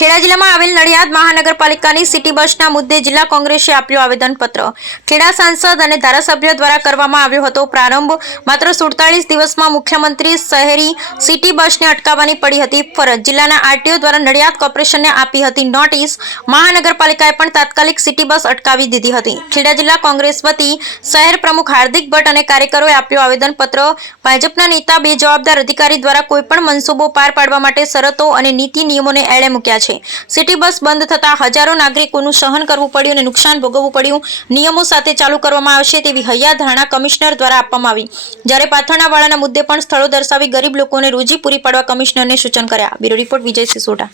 ખેડા જિલ્લામાં આવેલ નડિયાદ મહાનગરપાલિકાની સિટી બસના મુદ્દે જિલ્લા કોંગ્રેસે આપ્યું આવેદનપત્ર। ખેડા સાંસદ અને ધારાસભ્યો દ્વારા કરવામાં આવ્યો હતો પ્રારંભ। માત્ર 47 દિવસમાં મુખ્યમંત્રી શહેરી સિટી બસને અટકાવવાની પડી હતી ફરજ। જિલ્લાના આરટીઓ દ્વારા નડિયાદ કોર્પોરેશનને આપી હતી નોટિસ। મહાનગરપાલિકાએ પણ તાત્કાલિક સિટી બસ અટકાવી દીધી હતી। ખેડા જિલ્લા કોંગ્રેસ વતી શહેર પ્રમુખ હાર્દિક ભટ્ટ અને કાર્યકરોએ આપ્યું આવેદનપત્ર। ભાજપના નેતા બે જવાબદાર અધિકારી દ્વારા કોઈપણ મનસૂબો પાર પાડવા માટે શરતો અને નીતિ નિયમોને એળે મૂક્યા છે। સિટી બસ બંધ થતા હજારો નાગરિકોનું સહન કરવું પડ્યું અને નુકસાન ભોગવવું પડ્યું। નિયમો સાથે ચાલુ કરવામાં આવશે તેવી હૈયાધારણા કમિશનર દ્વારા આપવામાં આવી, જ્યારે પાથરણા વાળાના મુદ્દે પણ સ્થળો દર્શાવી ગરીબ લોકોને રોજી પૂરી પાડવા કમિશનરને સૂચન કર્યા। બ્યુરો રિપોર્ટ વિજય સિસોડા।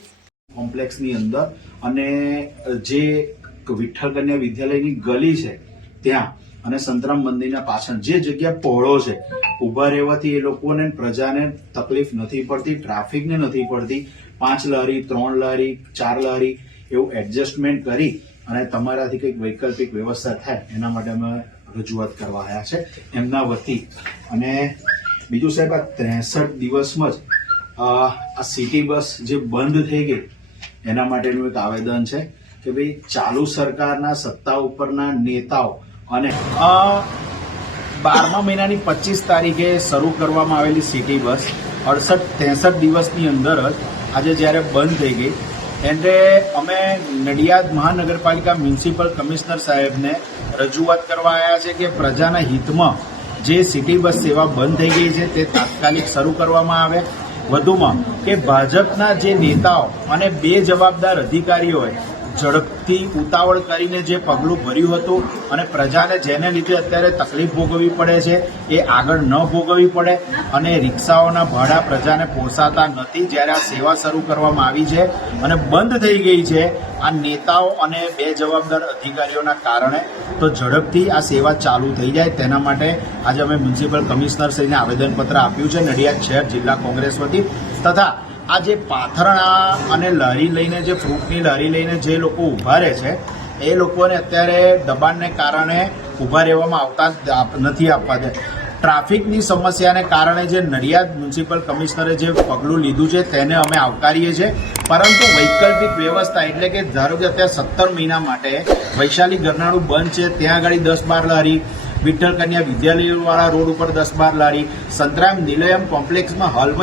કોમ્પ્લેક્સની અંદર અને જે વિઠ્ઠલ કન્યા વિદ્યાલયની ગલી છે ત્યાં અને સંતરામ મંદિરના પાછળ જે જગ્યા પહોળો છે, ઉભા રહેવાથી એ લોકોને પ્રજાને તકલીફ નથી પડતી, ટ્રાફિકને નથી પડતી। 5 લારી 3 લારી 4 લારી એવું એડજસ્ટમેન્ટ કરી અને તમારાથી કંઈક વૈકલ્પિક વ્યવસ્થા થાય એના માટે અમે રજૂઆત કરવા આવ્યા છે એમના વતી। અને બીજું સાહેબ, આ 63 દિવસમાં જ આ સિટી બસ જે બંધ થઈ ગઈ એના માટેનું એક આવેદન છે કે ભાઈ ચાલુ સરકારના સત્તા ઉપરના નેતાઓ અને 12મા મહિનાની 25 તારીખે શરૂ કરવામાં આવેલી સિટી બસ 63 દિવસની અંદર જ આજે જ્યારે બંધ થઈ ગઈ એટલે અમે નડિયાદ મહાનગરપાલિકા મ્યુનિસિપલ કમિશનર સાહેબને રજૂઆત કરવા આવ્યા છે કે પ્રજાના હિતમાં જે સિટી બસ સેવા બંધ થઈ ગઈ છે તે તાત્કાલિક શરૂ કરવામાં આવે। વધુમાં કે ભાજપના જે નેતાઓ અને બે જવાબદાર અધિકારીઓએ ઝડપથી ઉતાવળ કરીને જે પગલું ભર્યું હતું અને પ્રજાને જેને લીધે અત્યારે તકલીફ ભોગવવી પડે છે એ આગળ ન ભોગવવી પડે અને રિક્ષાઓના ભાડા પ્રજાને પોસાતા નથી, જ્યારે આ સેવા શરૂ કરવામાં આવી છે અને બંધ થઈ ગઈ છે આ નેતાઓ અને બે જવાબદાર અધિકારીઓના કારણે, તો ઝડપથી આ સેવા ચાલુ થઈ જાય તેના માટે આજે અમે મ્યુનિસિપલ કમિશનરશ્રીને આવેદનપત્ર આપ્યું છે નડિયાદ શહેર જિલ્લા કોંગ્રેસ વતી। તથા આ જે પાથરણા અને લારી લઈને જે ફ્રૂટની લારી લઈને જે લોકો ઊભા રહે છે એ લોકોને અત્યારે દબાણને કારણે ઊભા રહેવામાં આવતા નથી આપવા દે। ટ્રાફિકની સમસ્યાને કારણે જે નડિયાદ મ્યુનિસિપલ કમિશનરે જે પગલું લીધું છે તેને અમે આવકારીએ છીએ, પરંતુ વૈકલ્પિક વ્યવસ્થા એટલે કે ધારો કે અત્યારે 17 મહિના માટે વૈશાલી ગરનાળું બંધ છે, ત્યાં આગળ 10-12 લારી, વિઠ્ઠલ કન્યા વિદ્યાલયવાળા રોડ ઉપર 10-12 લારી, સંતરામ નિલયમ કોમ્પ્લેક્સમાં હાલમાં